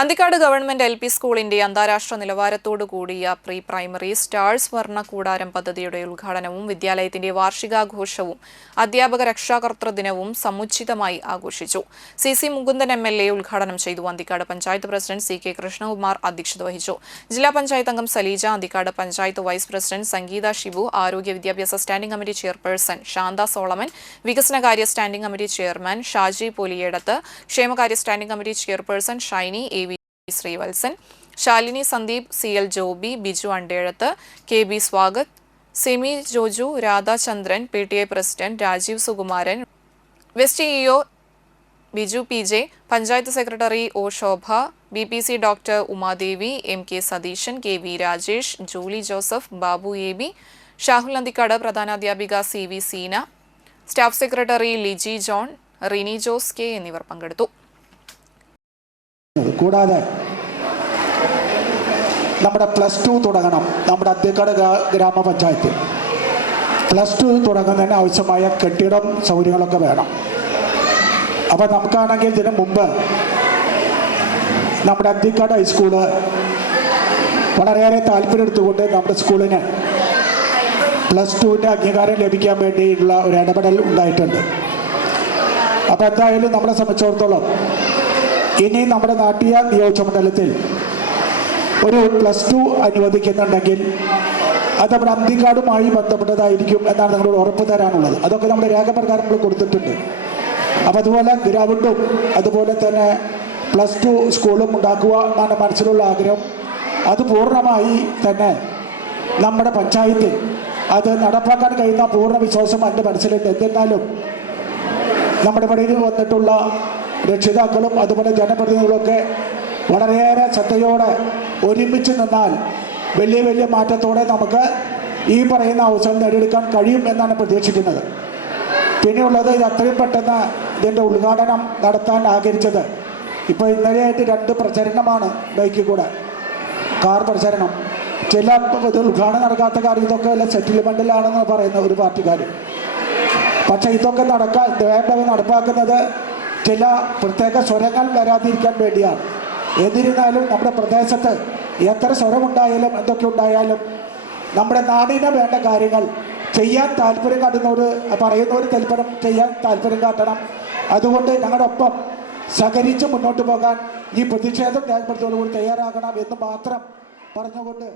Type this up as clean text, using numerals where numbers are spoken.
Anthikad government LP സ്കൂളിന്റെ അന്താരാഷ്ട്ര നിലവാരത്തോടു കൂടിയ പ്രീ പ്രൈമറി സ്റ്റാർസ് വർണ്ണ കൂടാരം പദ്ധതിയുടെ ഉദ്ഘാടനവും വിദ്യാലയത്തിന്റെ വാർഷികാഘോഷവും അധ്യാപക രക്ഷാകർതൃ ദിനവും സമുചിതമായി ആഘോഷിച്ചു. CC മുകുന്ദൻ MLA ഉദ്ഘാടനം ചെയ്തു. അന്തിക്കാട് പഞ്ചായത്ത് പ്രസിഡന്റ് CK കൃഷ്ണകുമാർ അധ്യക്ഷത വഹിച്ചു. ജില്ലാ പഞ്ചായത്ത് അംഗം സലീജ, അന്തിക്കാട് പഞ്ചായത്ത് വൈസ് പ്രസിഡന്റ് സംഗീത ഷിബു, ആരോഗ്യ വിദ്യാഭ്യാസ standing committee chairperson Shantha Solomon, വികസനകാര്യ standing committee chairman Shaji Poliyedath, ക്ഷേമകാര്യ standing committee chairperson Shiny Sreevalsan, Shalini Sandeep, CL Joby, Biju Andezhath, KB Swagath, Semi Joju, Radhachandran, PTA president Rajeev Sukumaran, west EO Biju PJ, panchayat secretary O Shobha, BPC doctor Umadevi, MK Satheesan, KV Rajesh, Julie Joseph, Babu AB, Shahul Anthikkad, പ്രധാനാധ്യാപിക CV Seena, staff secretary Liji John, Rini Jose K എന്നിവർ പങ്കെടുത്തു. കൂടാതെ നമ്മുടെ +2 തുടങ്ങണം. നമ്മുടെ അന്തിക്കാട് ഗ്രാമപഞ്ചായത്ത് +2 തുടങ്ങുന്നതിന് ആവശ്യമായ കെട്ടിടം സൗകര്യങ്ങളൊക്കെ വേണം. അപ്പോൾ നമുക്കാണെങ്കിൽ ഇതിനു മുമ്പ് നമ്മുടെ അന്തിക്കാട് ഹൈസ്കൂള് വളരെയേറെ താല്പര്യം എടുത്തുകൊണ്ട് നമ്മുടെ സ്കൂളിന് +2ൻ്റെ അംഗീകാരം ലഭിക്കാൻ വേണ്ടിയുള്ള ഒരു ഇടപെടൽ ഉണ്ടായിട്ടുണ്ട്. അപ്പോൾ എന്തായാലും നമ്മളെ സംബന്ധിച്ചിടത്തോളം ഇനി നമ്മുടെ നാട്ടിക നിയോജകമണ്ഡലത്തിൽ ഒരു +2 അനുവദിക്കുന്നുണ്ടെങ്കിൽ അത് നമ്മുടെ അന്തിക്കാടുമായി ബന്ധപ്പെട്ടതായിരിക്കും എന്നാണ് നിങ്ങളോട് ഉറപ്പ് തരാനുള്ളത്. അതൊക്കെ നമ്മുടെ രേഖപ്രകാരം നമ്മൾ കൊടുത്തിട്ടുണ്ട്. അപ്പോൾ അതുപോലെ ഗ്രൗണ്ടും അതുപോലെ തന്നെ +2 സ്കൂളും ഉണ്ടാക്കുക എന്നാണ് മനസ്സിലുള്ള ആഗ്രഹം. അത് പൂർണ്ണമായി തന്നെ നമ്മുടെ പഞ്ചായത്തിൽ അത് നടപ്പാക്കാൻ കഴിയുന്ന പൂർണ്ണ വിശ്വാസം എൻ്റെ മനസ്സിലുണ്ട്. എന്നിരുന്നാലും നമ്മുടെ പണിയിൽ വന്നിട്ടുള്ള രക്ഷിതാക്കളും അതുപോലെ ജനപ്രതിനിധികളൊക്കെ വളരെയേറെ ശ്രദ്ധയോടെ ഒരുമിച്ച് നിന്നാൽ വലിയ വലിയ മാറ്റത്തോടെ നമുക്ക് ഈ പറയുന്ന അവസരം നേടിയെടുക്കാൻ കഴിയും എന്നാണ് പ്രതീക്ഷിക്കുന്നത്. പിന്നെയുള്ളത് അത്രയും പെട്ടെന്ന് ഇതിൻ്റെ ഉദ്ഘാടനം നടത്താൻ ആഗ്രഹിച്ചത് ഇപ്പോൾ ഇന്നലെയായിട്ട് 2 പ്രചരണമാണ് ബൈക്കിൽ കൂടെ, കാർ പ്രചരണം. ചില ഇത് ഉദ്ഘാടനം നടക്കാത്ത കാര്യം ഇതൊക്കെ വല്ല സെറ്റിൽമെൻറ്റിലാണെന്ന് പറയുന്ന ഒരു പാർട്ടിക്കാർ. പക്ഷേ ഇതൊക്കെ നടപ്പാക്കുന്നത് ചില പ്രത്യേക സ്വരങ്ങൾ വരാതിരിക്കാൻ വേണ്ടിയാണ്. എന്നിരുന്നാലും നമ്മുടെ പ്രദേശത്ത് എത്ര സ്വരമുണ്ടായാലും എന്തൊക്കെ ഉണ്ടായാലും നമ്മുടെ നാടിന് വേണ്ട കാര്യങ്ങൾ ചെയ്യാൻ താല്പര്യം കാട്ടുന്നവർ പറയുന്നവർ ചെയ്യാൻ താല്പര്യം കാട്ടണം. അതുകൊണ്ട് ഞങ്ങളുടെ ഒപ്പം സഹകരിച്ച് മുന്നോട്ട് പോകാൻ ഈ പ്രതിഷേധം രേഖപ്പെടുത്തുന്നതോടുകൂടി തയ്യാറാകണം എന്ന് മാത്രം പറഞ്ഞുകൊണ്ട്